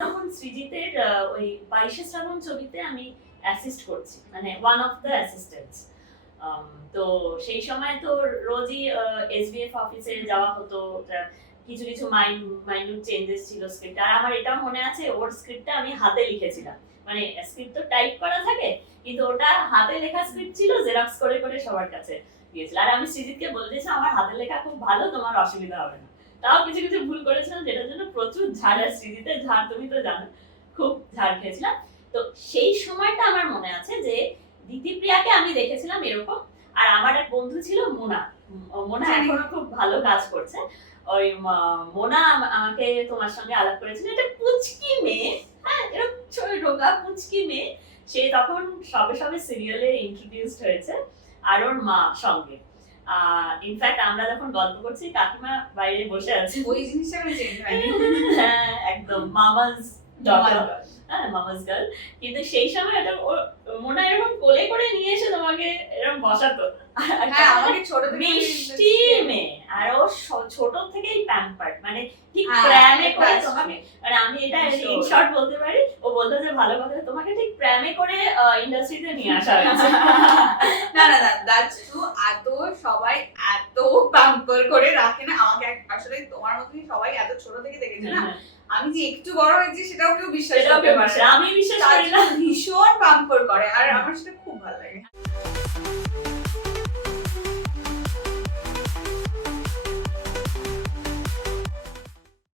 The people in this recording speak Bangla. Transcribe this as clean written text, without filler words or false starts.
তখন সৃজিতের ওই 22শে শ্রাবণ ছবিতে আমি অ্যাসিস্ট করছি, মানে ওয়ান অফ দ্য অ্যাসিস্ট্যান্টস। তো সেই সময় তো রোজই এসবিএফ অফিসে যাওয়া হতো, কিছু কিছু মাইনিউট চেঞ্জেস ছিল স্ক্রিপ্টে। আর আমার এটাও মনে আছে ওর স্ক্রিপ্টটা আমি হাতে লিখেছিলাম, মানে স্ক্রিপ্ট তো টাইপ করা থাকে কিন্তু ওটা হাতে লেখা স্ক্রিপ্ট ছিল, জেরক্স করে করে সবার কাছে দিয়েছিল। আর আমি সৃজিতকে বলতেছি আমার হাতে লেখা খুব ভালো, তোমার অসুবিধা হবে না। তাও কিছু কিছু ভুল করেছিলাম যেটার জন্য প্রচুর ঝাড়, আর সৃজিতের ঝাড় তুমি তো জানো, খুব ঝাড় খেয়েছিলাম। তো সেই সময়টা আমার মনে আছে যে দিতিপ্রিয়াকে আমি দেখেছিলাম এরকম। আর আমার এক বন্ধু ছিল মোনা, মোনা এখনো খুব ভালো কাজ করছে। ওই মোনা আমাকে তোমার সঙ্গে আলাপ করেছিল, এটা পুচকি মেয়ে, হ্যাঁ এরকম রোগা পুচকি মেয়ে, সে তখন সবে সবে সিরিয়ালে ইন্ট্রোডিউসড হয়েছে আর ওর মা সঙ্গে। ইনফ্যাক্ট আমরা যখন গল্প করছি কাকিমা বাইরে বসে আছে, ওই জিনিসটা আমি চেঞ্জ হয়নি। হ্যাঁ একদম মামাস ডটার, হ্যাঁ মামাস গার্ল। কিন্তু সেই সময় এটা মনে এরকম কোলে করে নিয়ে এসে তোমাকে এরকম বসাতো, হ্যাঁ আমাকে ছোট থেকে মিষ্টি মেয়ে। আর ও ছোট থেকেই প্যাম্পার্ড, মানে ঠিক প্রেমে করে তোমাকে, মানে আমি এটা ইন শর্ট বলতে পারি, ও বলতো যে ভালো কথা তোমাকে ঠিক প্রেমে করে ইন্ডাস্ট্রিতে নিয়ে আসা হয়েছে। না না না, দ্যাটস ট্রু। এত সবাই এত প্যাম্পার করে রাখে না আমাকে, আসলে তোমার মতই সবাই এত ছোট থেকে দেখেছে না, আমি যে একটু বড় হয়েছি সেটাও কেউ বিশ্বাস করতে পারে না। আমি বিশ্বাস